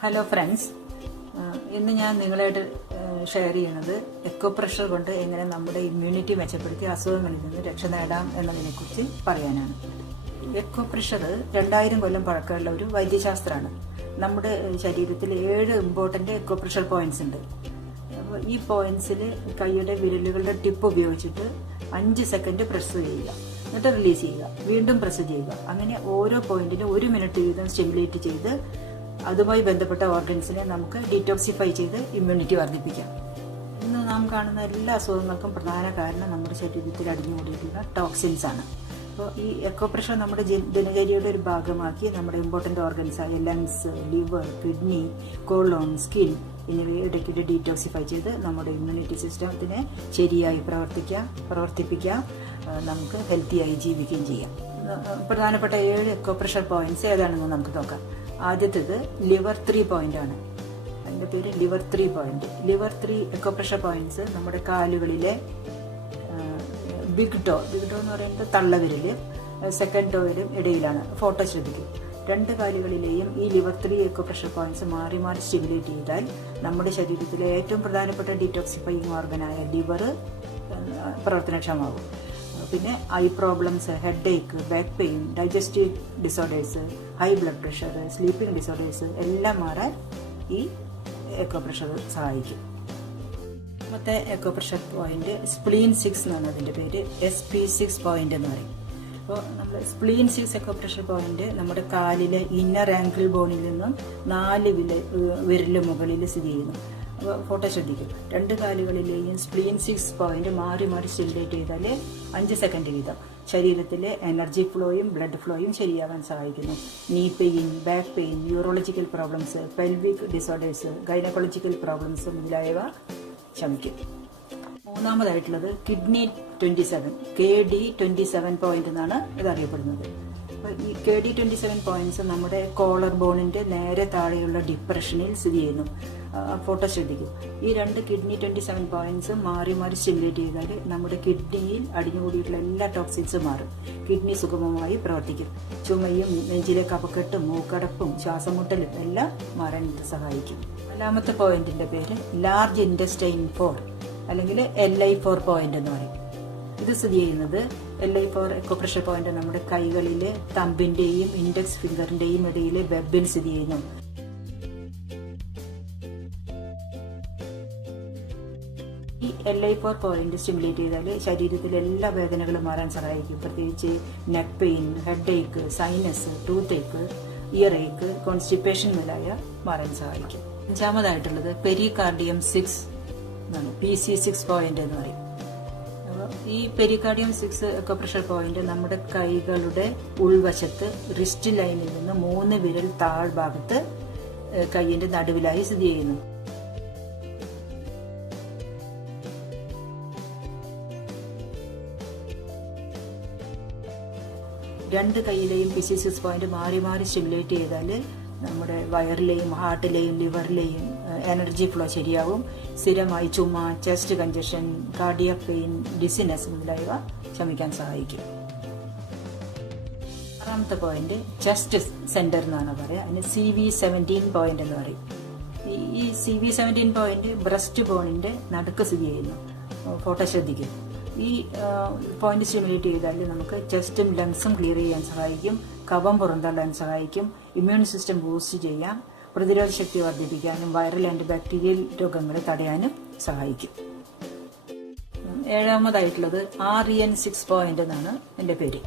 Hello friends, ഇന്ന് ഞാൻ നിങ്ങളായിട്ട് ഷെയർ ചെയ്യുന്നത് എക്കോപ്രഷർ കൊണ്ട് എങ്ങനെ നമ്മുടെ ഇമ്മ്യൂണിറ്റി മെച്ചപ്പെടുത്തി അസുഖങ്ങളിൽ നിന്ന് രക്ഷ നേടാം എന്നതിനെക്കുറിച്ച് പറയാനാണ്. എക്കോപ്രഷർ 2000 കൊല്ലം പഴക്കമുള്ള ഒരു വൈദ്യശാസ്ത്രമാണ്. നമ്മുടെ ശരീരത്തിൽ 7 ഇമ്പോർട്ടൻ്റ് എക്കോപ്രഷർ പോയിന്റ്സ് ഉണ്ട്. അപ്പോൾ ഈ പോയിന്റ്സിൽ കൈയുടെ വിരലുകളുടെ ടിപ്പ് ഉപയോഗിച്ചിട്ട് 5 സെക്കൻഡ് പ്രസ് ചെയ്യുക, എന്നിട്ട് റിലീസ് ചെയ്യുക, വീണ്ടും പ്രസ് ചെയ്യുക. അങ്ങനെ ഓരോ പോയിന്റിനും 1 മിനിറ്റ് വീതം സ്റ്റിമുലേറ്റ് ചെയ്ത് അതുമായി ബന്ധപ്പെട്ട ഓർഗൻസിനെ നമുക്ക് ഡീറ്റോക്സിഫൈ ചെയ്ത് ഇമ്മ്യൂണിറ്റി വർദ്ധിപ്പിക്കാം. ഇന്ന് നാം കാണുന്ന എല്ലാ അസുഖങ്ങൾക്കും പ്രധാന കാരണം നമ്മുടെ ശരീരത്തിൽ അടിഞ്ഞുകൂടിയിട്ടുള്ള ടോക്സിൻസ് ആണ്. അപ്പോൾ ഈ എക്കോപ്രഷർ നമ്മുടെ ദിനചര്യയുടെ ഒരു ഭാഗമാക്കി നമ്മുടെ ഇമ്പോർട്ടൻ്റ് ഓർഗൻസായ lungs, liver, kidney, colon, skin എന്നിവയെ ഇടയ്ക്കിടെ ഡീറ്റോക്സിഫൈ ചെയ്ത് നമ്മുടെ ഇമ്മ്യൂണിറ്റി സിസ്റ്റത്തിനെ ശരിയായി പ്രവർത്തിപ്പിക്കാം, നമുക്ക് ഹെൽത്തിയായി ജീവിക്കുകയും ചെയ്യാം. പ്രധാനപ്പെട്ട 7 എക്കോപ്രഷർ പോയിന്റ്സ് ഏതാണെന്ന് നമുക്ക് നോക്കാം. ആദ്യത്തേത് ലിവർ 3 പോയിന്റ് ആണ്. അതിൻ്റെ പേര് ലിവർ 3 പോയിന്റ്. ലിവർ 3 എക്കോപ്രഷർ പോയിന്റ്സ് നമ്മുടെ കാലുകളിലെ ബിഗ് ടോ എന്ന് പറയുന്നത് തള്ളവിരല്, സെക്കൻഡ് ടോയിലും ഇടയിലാണ്. ഫോട്ടോ ശ്രദ്ധിക്കും. 2 കാലുകളിലെയും ഈ ലിവർ 3 എക്കോപ്രഷർ പോയിന്റ്സ് മാറി മാറി സ്റ്റിമുലേറ്റ് ചെയ്താൽ നമ്മുടെ ശരീരത്തിലെ ഏറ്റവും പ്രധാനപ്പെട്ട ഡീറ്റോക്സിഫൈയിങ് ഓർഗനായ ലിവർ പ്രവർത്തനക്ഷമമാകും. പിന്നെ I problems, head Ek, back pain, digestive disorders, high blood pressure, sleeping disorders എല്ലാം മാറാൻ ഈ എക്കോപ്രഷർ സഹായിക്കും. മറ്റേ എക്കോപ്രഷർ പോയിന്റ് സ്പ്ലീൻ 6 എന്നാണ് അതിൻ്റെ പേര്. SP6 പോയിന്റ് എന്ന് പറയും. അപ്പോൾ നമ്മൾ സ്പ്ലീൻ 6 എക്കോപ്രഷർ പോയിന്റ് നമ്മുടെ കാലിലെ ഇന്നർ ആങ്കിൾ ബോണിൽ നിന്നും 4 വിരല് മുകളിൽ സ്ഥിതി ചെയ്യുന്നു. അപ്പോൾ ഫോട്ടോ ശ്രദ്ധിക്കും. 2 കാലുകളിലെയും സ്പ്ലീൻ 6 പോയിന്റ് മാറി മാറി സ്റ്റിമുലേറ്റ് ചെയ്താൽ 5 സെക്കൻഡ് വീതം ശരീരത്തിലെ എനർജി ഫ്ലോയും ബ്ലഡ് ഫ്ലോയും ശരിയാവാൻ സഹായിക്കുന്നു. നീ pain, back pain, urological problems, pelvic disorders, gynaecological problems മുതലായവ ശമിക്കും. മൂന്നാമതായിട്ടുള്ളത് കിഡ്നി 27, KD27 പോയിന്റ് എന്നാണ് ഇത് അറിയപ്പെടുന്നത്. അപ്പോൾ ഈ KD27 പോയിന്റ്സ് നമ്മുടെ കോളർ ബോണിന്റെ നേരെ താഴെയുള്ള ഡിപ്രഷനിൽ സ്ഥിതി ചെയ്യുന്നു. ഫോട്ടോ ശ്രദ്ധിക്കും. ഈ 2 കിഡ്നി 27 പോയിന്റ്സ് മാറി മാറി സ്റ്റിമുലേറ്റ് ചെയ്താൽ നമ്മുടെ കിഡ്നിയിൽ അടിഞ്ഞുകൂടിയിട്ടുള്ള എല്ലാ ടോക്സിൻസും മാറും. കിഡ്നി സുഗമമായി പ്രവർത്തിക്കും. ചുമയും നെഞ്ചിലെ കഫക്കെട്ടും മൂക്കടപ്പും ശ്വാസമുട്ടലും എല്ലാം മാറാൻ സഹായിക്കും. 4ാമത്തെ പോയിന്റിന്റെ പേര് ലാർജ് ഇൻറ്റസ്റ്റൈൻ 4 അല്ലെങ്കിൽ LI4 പോയിന്റ് എന്ന് പറയും. ഇത് സ്ഥിതി ചെയ്യുന്നത് LI4 എക്കോപ്രഷർ പോയിന്റ് നമ്മുടെ കൈകളിലെ തമ്പിന്റെയും ഇൻഡെക്സ് ഫിംഗറിന്റെയും ഇടയിലെ വെബിൽ സ്ഥിതി ചെയ്യുന്നു. ഈ LI4 പോയിന്റ് സ്റ്റിമുലേറ്റ് ചെയ്താൽ ശരീരത്തിലെ എല്ലാ വേദനകളും മാറാൻ സഹായിക്കും. പ്രത്യേകിച്ച് നെക്ക് പെയിൻ, ഹെഡ് ഏക്ക്, സൈനസ്, ടൂത്ത് ഏക്ക്, ഇയർ ഏക്ക്, കോൺസ്റ്റിപ്പേഷൻ മുതലായ മാറാൻ സഹായിക്കും. 5ാമതായിട്ടുള്ളത് പെരികാർഡിയം 6 എന്നാണ്. PC6 പോയിന്റ് എന്ന് പറയും. ഈ പെരികാർഡിയം 6 എക്കോപ്രഷർ പോയിന്റ് നമ്മുടെ കൈകളുടെ ഉൾവശത്ത് റിസ്റ്റ് ലൈനിൽ നിന്ന് 3 വിരൽ താഴ്ഭാഗത്ത് കൈയിന്റെ നടുവിലായി സ്ഥിതി ചെയ്യുന്നു. രണ്ട് കൈയിലെയും PC6 പോയിന്റ് മാറി മാറി സ്റ്റിമുലേറ്റ് ചെയ്താൽ നമ്മുടെ വയറിലെയും ഹാർട്ടിലെയും ലിവറിലെയും എനർജി ഫ്ലോ ശരിയാവും. സ്ഥിരമായി ചുമ, chest congestion, cardiac pain, dizziness മുതലായവ ശമിക്കാൻ സഹായിക്കും. 6ാമത്തെ പോയിന്റ് ചെസ്റ്റ് സെന്റർ എന്നാണ് പറയുക. അതിന് CV17 പോയിന്റ് എന്ന് പറയും. ഈ CV17 പോയിന്റ് ബ്രസ്റ്റ് ബോണിന്റെ നടുക്ക് സ്ഥിതി ചെയ്യുന്നു. ഫോട്ടോ ശ്രദ്ധിക്കും. ഈ പോയിന്റ് സ്റ്റിമുലേറ്റ് ചെയ്താൽ നമുക്ക് ചെസ്റ്റും ലങ്സും ക്ലിയർ ചെയ്യാൻ സഹായിക്കും. കഫം പുറന്തള്ളാൻ സഹായിക്കും. ഇമ്മ്യൂൺ സിസ്റ്റം ബൂസ്റ്റ് ചെയ്യാം. പ്രതിരോധ ശക്തി വർദ്ധിപ്പിക്കാനും വൈറൽ ആൻഡ് ബാക്ടീരിയൽ രോഗങ്ങളെ തടയാനും സഹായിക്കും. 7ാമതായിട്ടുള്ളത് REN6 പോയിന്റ് എന്നാണ് എൻ്റെ പേര്.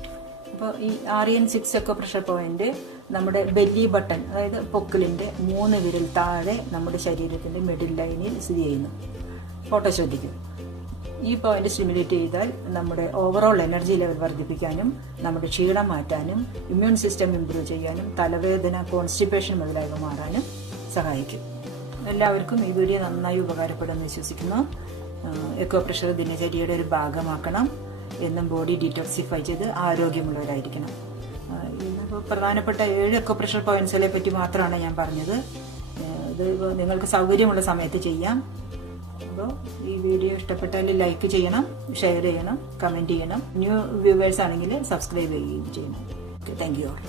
അപ്പോൾ ഈ REN6 എക്കോപ്രഷർ പോയിന്റ് നമ്മുടെ ബെല്ലി ബട്ടൺ, അതായത് പൊക്കിളിന്റെ 3 വിരൽ താഴെ നമ്മുടെ ശരീരത്തിന്റെ മിഡിൽ ലൈനിൽ സ്ഥിതി ചെയ്യുന്നു. ഫോട്ടോ ശ്രദ്ധിക്കും. ഈ പോയിന്റ് സ്റ്റിമുലേറ്റ് ചെയ്താൽ നമ്മുടെ ഓവറോൾ എനർജി ലെവൽ വർദ്ധിപ്പിക്കാനും നമ്മുടെ ക്ഷീണം മാറ്റാനും ഇമ്മ്യൂൺ സിസ്റ്റം ഇംപ്രൂവ് ചെയ്യാനും തലവേദന, കോൺസ്റ്റിപ്പേഷൻ മുതലായവ മാറാനും സഹായിക്കും. എല്ലാവർക്കും ഈ വീഡിയോ നന്നായി ഉപകാരപ്പെടുമെന്ന് വിശ്വസിക്കുന്നു. എക്കോപ്രഷർ ദിനചര്യയുടെ ഒരു ഭാഗമാക്കണം. എന്നും ബോഡി ഡീറ്റോക്സിഫൈ ചെയ്ത് ആരോഗ്യമുള്ളവരായിരിക്കണം. ഇന്നിപ്പോൾ പ്രധാനപ്പെട്ട 7 എക്കോപ്രഷർ പോയിന്റ്സിനെ പറ്റി മാത്രമാണ് ഞാൻ പറഞ്ഞത്. ഇത് നിങ്ങൾക്ക് സൗകര്യമുള്ള സമയത്ത് ചെയ്യാം. അപ്പോൾ ഈ വീഡിയോ ഇഷ്ടപ്പെട്ടാൽ ലൈക്ക് ചെയ്യണം, ഷെയർ ചെയ്യണം, കമൻറ്റ് ചെയ്യണം. ന്യൂ വ്യൂവേഴ്സ് ആണെങ്കിൽ സബ്സ്ക്രൈബ് ചെയ്യുകയും ചെയ്യണം. Okay, thank you all.